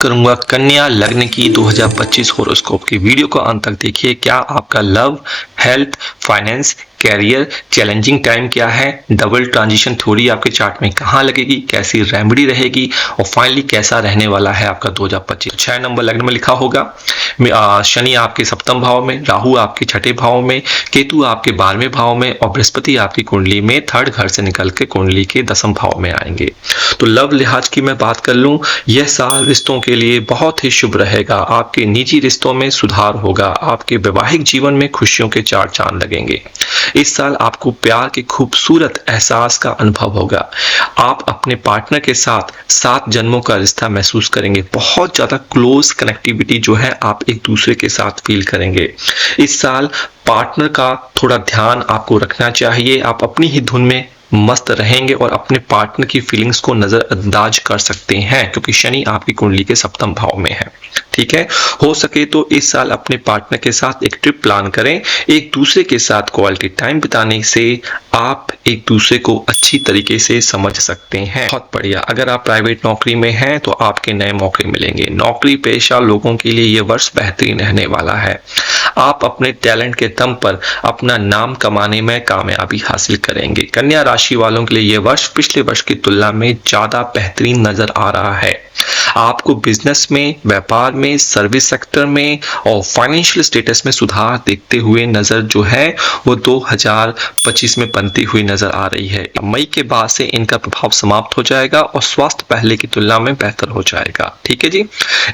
करूंगा कन्या लग्न की 2025 होरोस्कोप की वीडियो को अंत तक देखिए। क्या आपका love, health, finance, career, challenging time क्या है, डबल ट्रांजिशन थ्योरी आपके चार्ट में कहां लगेगी, कैसी रेमेडी रहेगी और फाइनली कैसा रहने वाला है आपका 2025। 6 नंबर लग्न में लिखा होगा। शनि आपके सप्तम भाव में, राहु आपके छठे भाव में, केतु आपके 12वें भाव में और बृहस्पति आपकी कुंडली में थर्ड घर से निकल के कुंडली के 10वें भाव में आएंगे। तो लव लिहाज की मैं बात कर लूं, यह साल रिश्तों के लिए बहुत ही शुभ रहेगा। आपके निजी रिश्तों में सुधार होगा, आपके वैवाहिक जीवन में खुशियों के चार चांद लगेंगे। इस साल आपको प्यार के खूबसूरत एहसास का अनुभव होगा। आप अपने पार्टनर के साथ 7 जन्मों का रिश्ता महसूस करेंगे। बहुत ज्यादा क्लोज कनेक्टिविटी जो है आप एक दूसरे के साथ फील करेंगे। इस साल पार्टनर का थोड़ा ध्यान आपको रखना चाहिए। आप अपनी ही धुन में मस्त रहेंगे और अपने पार्टनर की फीलिंग्स को नजरअंदाज कर सकते हैं, क्योंकि शनि आपकी कुंडली के सप्तम भाव में है। ठीक है, हो सके तो इस साल अपने पार्टनर के साथ एक ट्रिप प्लान करें। एक दूसरे के साथ क्वालिटी टाइम बिताने से आप एक दूसरे को अच्छी तरीके से समझ सकते हैं। बहुत बढ़िया। अगर आप प्राइवेट नौकरी में हैं तो आपके नए मौके मिलेंगे। नौकरी पेशा लोगों के लिए ये वर्ष बेहतरीन रहने वाला है। आप अपने टैलेंट के दम पर अपना नाम कमाने में कामयाबी हासिल करेंगे। कन्या राशि वालों के लिए यह वर्ष पिछले वर्ष की तुलना में ज्यादा बेहतरीन नजर आ रहा है। आपको बिजनेस में, व्यापार में, सर्विस सेक्टर में और फाइनेंशियल स्टेटस में सुधार देखते हुए नजर जो है वो 2025 में बनती हुई नजर आ रही है। मई के बाद से इनका प्रभाव समाप्त हो जाएगा और स्वास्थ्य पहले की तुलना में बेहतर हो जाएगा। ठीक है जी।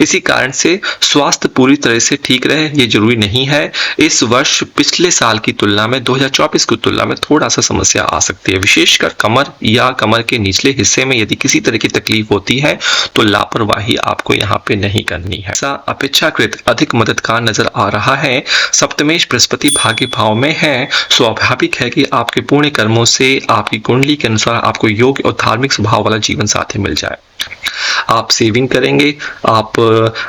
इसी कारण से स्वास्थ्य पूरी तरह से ठीक रहे ये जरूरी नहीं है। इस वर्ष पिछले साल की तुलना में 2024 की तुलना में थोड़ा सा समस्या आ सकती है, विशेषकर कमर या कमर के निचले हिस्से में यदि किसी तरह की तकलीफ होती है तो लापरवाही आपको यहाँ पे नहीं करनी है। ऐसा अपेक्षाकृत अधिक मददगार नजर आ रहा है। सप्तमेश बृहस्पति भाग्य भाव में है। स्वाभाविक है कि आपके पुण्य कर्मों से आपकी कुंडली के अनुसार आपको योग्य और धार्मिक स्वभाव वाला जीवन साथी मिल जाए। आप सेविंग करेंगे, आप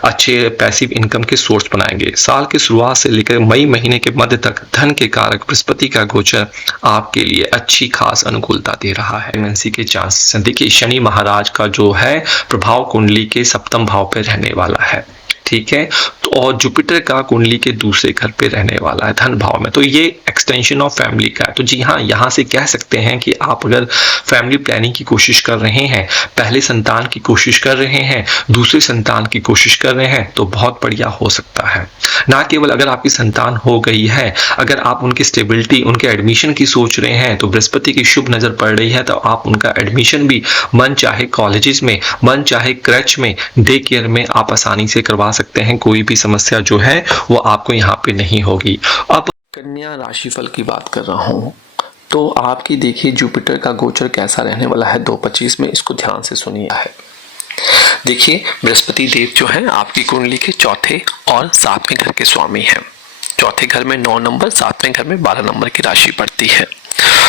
अच्छे पैसिव इनकम के सोर्स बनाएंगे। साल की शुरुआत से लेकर मई महीने के मध्य तक धन के कारक बृहस्पति का गोचर आपके लिए अच्छी खास अनुकूलता दे रहा है। प्रेगनेंसी के चांस देखिए, शनि महाराज का जो है प्रभाव कुंडली के सप्तम भाव पे रहने वाला है। ठीक है, तो और जुपिटर का कुंडली के दूसरे घर पे रहने वाला है धन भाव में, तो ये एक्सटेंशन ऑफ फैमिली का है। तो जी हाँ, यहाँ से कह सकते हैं कि आप अगर फैमिली प्लानिंग की कोशिश कर रहे हैं, पहले संतान की कोशिश कर रहे हैं, दूसरे संतान की कोशिश कर रहे हैं, तो बहुत बढ़िया हो सकता है। ना केवल अगर आपकी संतान हो गई है, अगर आप उनकी स्टेबिलिटी, उनके एडमिशन की सोच रहे हैं तो बृहस्पति की शुभ नजर पड़ रही है, तो आप उनका एडमिशन भी मन चाहे कॉलेजेस में, मन चाहे क्रच में, डे केयर में आप आसानी से करवा सकते हैं। कोई भी समस्या जो है वो आपको यहाँ पे नहीं होगी। अब कन्या राशिफल की बात कर रहा हूँ, तो आपकी देखिए जुपिटर का गोचर कैसा रहने वाला है 2025 में, इसको ध्यान से सुनिए है। देखिए बृहस्पति देव जो है आपकी कुंडली के चौथे और 7वें घर के स्वामी हैं। चौथे घर में 9 नंबर, 7वें घर में 12 नंबर की राशि पड़ती है।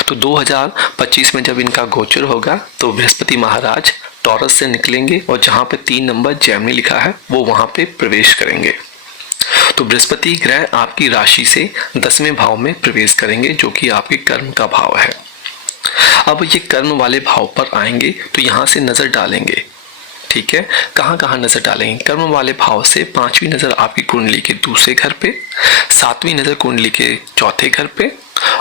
तो 2025 में जब इनका गोचर होगा तो बृहस्पति महाराज टॉरस से निकलेंगे और जहाँ पे 3 नंबर जेमिनी लिखा है वो वहाँ पे प्रवेश करेंगे। तो बृहस्पति ग्रह आपकी राशि से 10वें भाव में प्रवेश करेंगे, जो कि आपके कर्म का भाव है। अब ये कर्म वाले भाव पर आएंगे तो यहाँ से नजर डालेंगे। ठीक है, कहाँ कहाँ नजर डालेंगे? कर्म वाले भाव से 5वीं नजर आपकी कुंडली के दूसरे घर पे, 7वीं नजर कुंडली के चौथे घर पे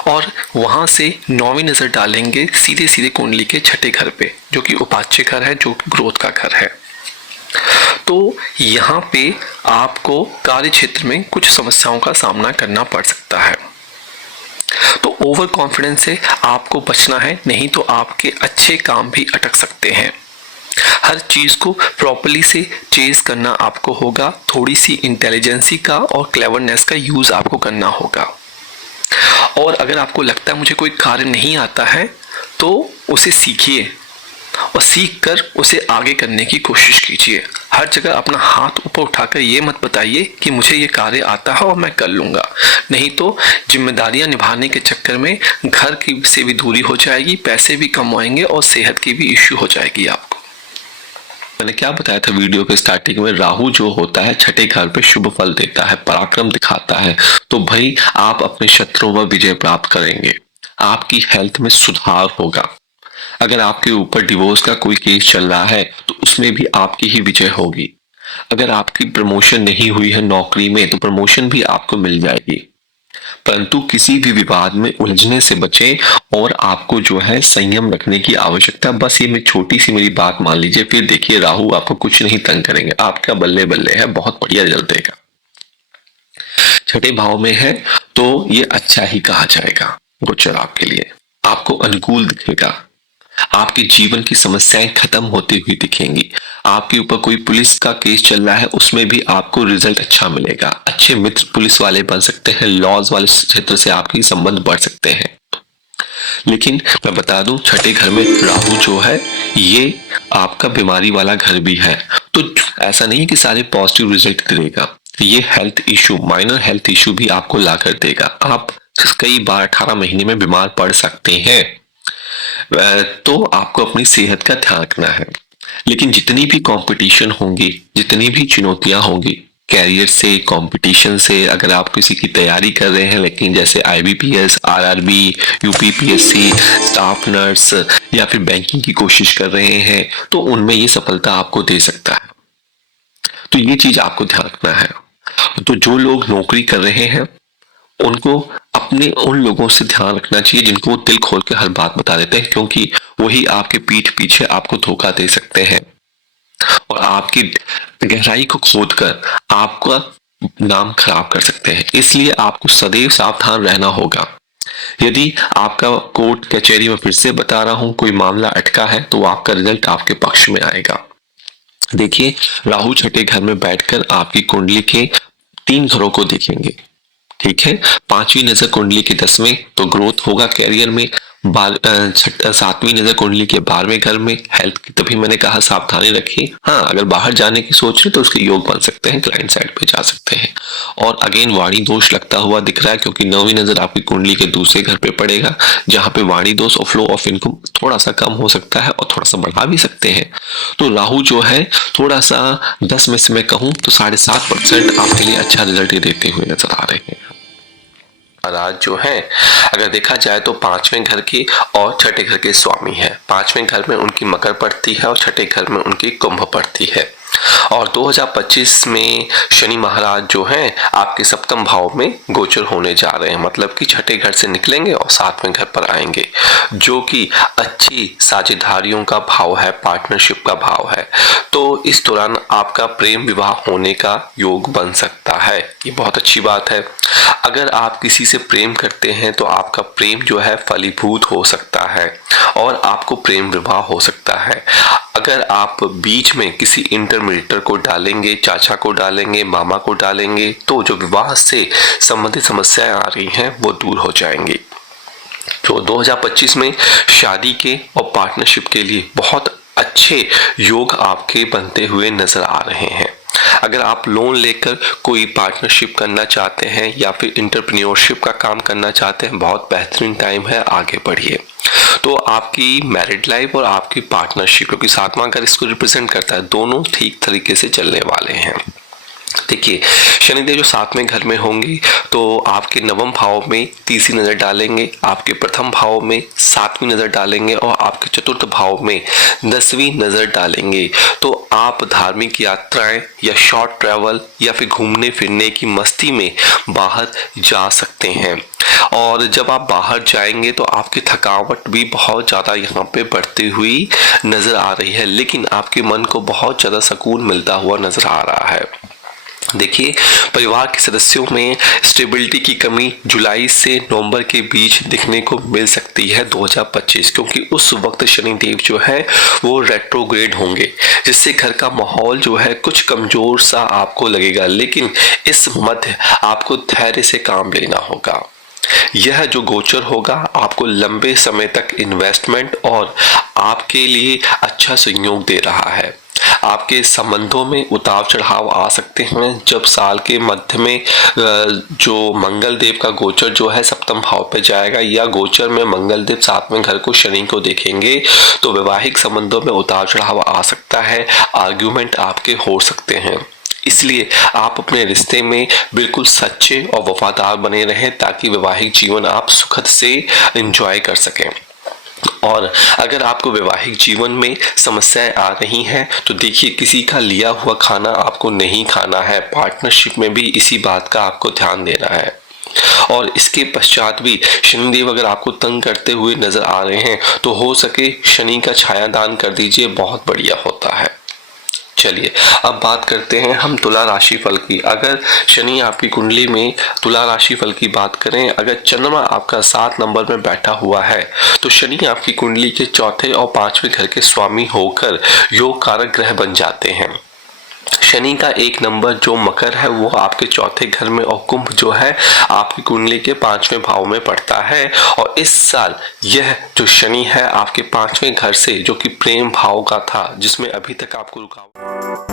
और वहां से 9वीं नजर डालेंगे सीधे सीधे कुंडली के छठे घर पे, जो कि उपाच्य घर है, जो कि ग्रोथ का घर है। तो यहाँ पे आपको कार्य क्षेत्र में कुछ समस्याओं का सामना करना पड़ सकता है। तो ओवर कॉन्फिडेंस से आपको बचना है, नहीं तो आपके अच्छे काम भी अटक सकते हैं। हर चीज को प्रॉपर्ली से चेज करना आपको होगा। थोड़ी सी इंटेलिजेंसी का और क्लेवरनेस का यूज आपको करना होगा। और अगर आपको लगता है मुझे कोई कार्य नहीं आता है तो उसे सीखिए और सीख कर उसे आगे करने की कोशिश कीजिए। हर जगह अपना हाथ ऊपर उठाकर ये मत बताइए कि मुझे ये कार्य आता है और मैं कर लूंगा, नहीं तो जिम्मेदारियां निभाने के चक्कर में घर की से भी दूरी हो जाएगी, पैसे भी कम आएंगे और सेहत की भी इश्यू हो जाएगी आपको। मैंने क्या बताया था वीडियो के स्टार्टिंग में, राहु जो होता है छठे घर पे शुभ फल देता है, पराक्रम दिखाता है। तो भाई आप अपने शत्रुओं पर विजय प्राप्त करेंगे, आपकी हेल्थ में सुधार होगा। अगर आपके ऊपर डिवोर्स का कोई केस चल रहा है तो उसमें भी आपकी ही विजय होगी। अगर आपकी प्रमोशन नहीं हुई है नौकरी में तो प्रमोशन भी आपको मिल जाएगी, परंतु किसी भी विवाद में उलझने से बचें और आपको जो है संयम रखने की आवश्यकता। बस ये छोटी सी मेरी बात मान लीजिए, फिर देखिए राहु आपको कुछ नहीं तंग करेंगे, आपका बल्ले बल्ले है, बहुत बढ़िया रिजल्ट देगा। छठे भाव में है तो ये अच्छा ही कहा जाएगा गोचर आपके लिए, आपको अनुकूल दिखेगा, आपके जीवन की समस्याएं खत्म होती हुई दिखेंगी। आपके ऊपर कोई पुलिस का केस चल रहा है, उसमें भी आपको रिजल्ट अच्छा मिलेगा। अच्छे मित्र पुलिस वाले बन सकते हैं, लॉज वाले क्षेत्र से आपकी संबंध बढ़ सकते हैं। लेकिन मैं बता दूं, छठे घर में राहु जो है ये आपका बीमारी वाला घर भी है, तो ऐसा नहीं है कि सारे पॉजिटिव रिजल्ट देगा। ये health issue, minor health issue भी आपको ला कर देगा। आप कई बार 18 महीने में बीमार पड़ सकते हैं, तो आपको अपनी सेहत का ध्यान रखना है। लेकिन जितनी भी कंपटीशन होंगी, जितनी भी चुनौतियां होंगी, कैरियर से, कंपटीशन से, अगर आप किसी की तैयारी कर रहे हैं, लेकिन जैसे IBPS, RRB, UPPSC, staff nurse या फिर बैंकिंग की कोशिश कर रहे हैं, तो उनमें ये सफलता आपको दे सकता है। तो ये चीज आपको ध्यान रखना है। तो जो लोग नौकरी कर रहे हैं उनको अपने उन लोगों से ध्यान रखना चाहिए जिनको वो दिल खोल के हर बात बता देते हैं, क्योंकि वही आपके पीठ पीछे आपको धोखा दे सकते हैं और आपकी गहराई को खोदकर आपका नाम खराब कर सकते हैं। इसलिए आपको सदैव सावधान रहना होगा। यदि आपका कोर्ट कचहरी में, फिर से बता रहा हूं, कोई मामला अटका है तो आपका रिजल्ट आपके पक्ष में आएगा। देखिए, राहु छठे घर में बैठकर आपकी कुंडली के 3 घरों को देखेंगे, ठीक है। 5वीं नजर कुंडली के 10वें, तो ग्रोथ होगा कैरियर में। 7वीं नजर कुंडली के 12वें घर में, हेल्थ की तभी मैंने कहा सावधानी रखिए। हाँ, अगर बाहर जाने की सोच रहे तो उसके योग बन सकते हैं, क्लाइंट साइड पे जा सकते हैं। और अगेन वाणी दोष लगता हुआ दिख रहा है, क्योंकि 9वीं नजर आपकी कुंडली के दूसरे घर पे पड़ेगा, जहां पे वाणी दोष और फ्लो ऑफ इनकम थोड़ा सा कम हो सकता है और थोड़ा सा बढ़ा भी सकते हैं। तो राहु जो है थोड़ा सा 10 में से मैं कहूं तो 7.5% आपके लिए अच्छा रिजल्ट देते हुए नजर आ रहे हैं। महाराज जो है अगर देखा जाए तो 5वें घर की और छठे घर के स्वामी है। 5वें घर में उनकी मकर पड़ती है और छठे घर में उनकी कुंभ पड़ती है। और 2025 में शनि महाराज जो हैं आपके 7वें भाव में गोचर होने जा रहे हैं, मतलब कि छठे घर से निकलेंगे और 7वें घर पर आएंगे, जो कि अच्छी साझेदारियों का भाव है, पार्टनरशिप का भाव है। तो इस दौरान आपका प्रेम विवाह होने का योग बन सकता है, ये बहुत अच्छी बात है। अगर आप किसी से प्रेम करते हैं तो आपका प्रेम जो है फलीभूत हो सकता है और आपको प्रेम विवाह हो सकता है। अगर आप बीच में किसी इंटरमीडिएटर को डालेंगे, चाचा को डालेंगे, मामा को डालेंगे, तो जो विवाह से संबंधित समस्याएं आ रही हैं वो दूर हो जाएंगी। तो 2025 में शादी के और पार्टनरशिप के लिए बहुत अच्छे योग आपके बनते हुए नजर आ रहे हैं। अगर आप लोन लेकर कोई पार्टनरशिप करना चाहते हैं या फिर एंटरप्रेन्योरशिप का काम करना चाहते हैं, बहुत बेहतरीन टाइम है, आगे बढ़िए। तो आपकी मैरिड लाइफ और आपकी पार्टनरशिप, क्योंकि 7वां घर इसको रिप्रेजेंट करता है, दोनों ठीक तरीके से चलने वाले हैं। देखिए, शनिदेव जो 7वें घर में होंगे तो आपके 9वें भाव में तीसरी नजर डालेंगे, आपके प्रथम भाव में 7वीं नजर डालेंगे और आपके चतुर्थ भाव में 10वीं नजर डालेंगे। तो आप धार्मिक यात्राएं या शॉर्ट ट्रैवल या फिर घूमने फिरने की मस्ती में बाहर जा सकते हैं। और जब आप बाहर जाएंगे तो आपकी थकावट भी बहुत ज़्यादा यहाँ पे बढ़ती हुई नजर आ रही है, लेकिन आपके मन को बहुत ज़्यादा सुकून मिलता हुआ नजर आ रहा है। देखिए, परिवार के सदस्यों में स्टेबिलिटी की कमी जुलाई से नवंबर के बीच दिखने को मिल सकती है 2025, क्योंकि उस वक्त शनिदेव जो है वो रेट्रोग्रेड होंगे, जिससे घर का माहौल जो है कुछ कमजोर सा आपको लगेगा। लेकिन इस मध्य आपको धैर्य से काम लेना होगा। यह जो गोचर होगा आपको लंबे समय तक इन्वेस्टमेंट और आपके लिए अच्छा संयोग दे रहा है। आपके संबंधों में उतार चढ़ाव आ सकते हैं। जब साल के मध्य में जो मंगल देव का गोचर जो है 7वें भाव पे जाएगा, या गोचर में मंगल देव 7वें घर को शनि को देखेंगे, तो वैवाहिक संबंधों में उतार चढ़ाव आ सकता है, आर्ग्यूमेंट आपके हो सकते हैं। इसलिए आप अपने रिश्ते में बिल्कुल सच्चे और वफादार बने रहें, ताकि वैवाहिक जीवन आप सुखद से एंजॉय कर सकें। और अगर आपको वैवाहिक जीवन में समस्याएं आ रही हैं तो देखिए किसी का लिया हुआ खाना आपको नहीं खाना है। पार्टनरशिप में भी इसी बात का आपको ध्यान देना है। और इसके पश्चात भी शनिदेव अगर आपको तंग करते हुए नजर आ रहे हैं तो हो सके शनि का छाया दान कर दीजिए, बहुत बढ़िया होता है। चलिए अब बात करते हैं हम तुला राशि फल की। अगर शनि आपकी कुंडली में तुला राशि फल की बात करें, अगर चंद्रमा आपका 7 नंबर में बैठा हुआ है तो शनि आपकी कुंडली के चौथे और 5वें घर के स्वामी होकर योग कारक ग्रह बन जाते हैं। शनि का 1 नंबर जो मकर है वो आपके चौथे घर में और कुंभ जो है आपकी कुंडली के 5वें भाव में पड़ता है। और इस साल यह जो शनि है आपके 5वें घर से, जो कि प्रेम भाव का था, जिसमें अभी तक आपको रुकावट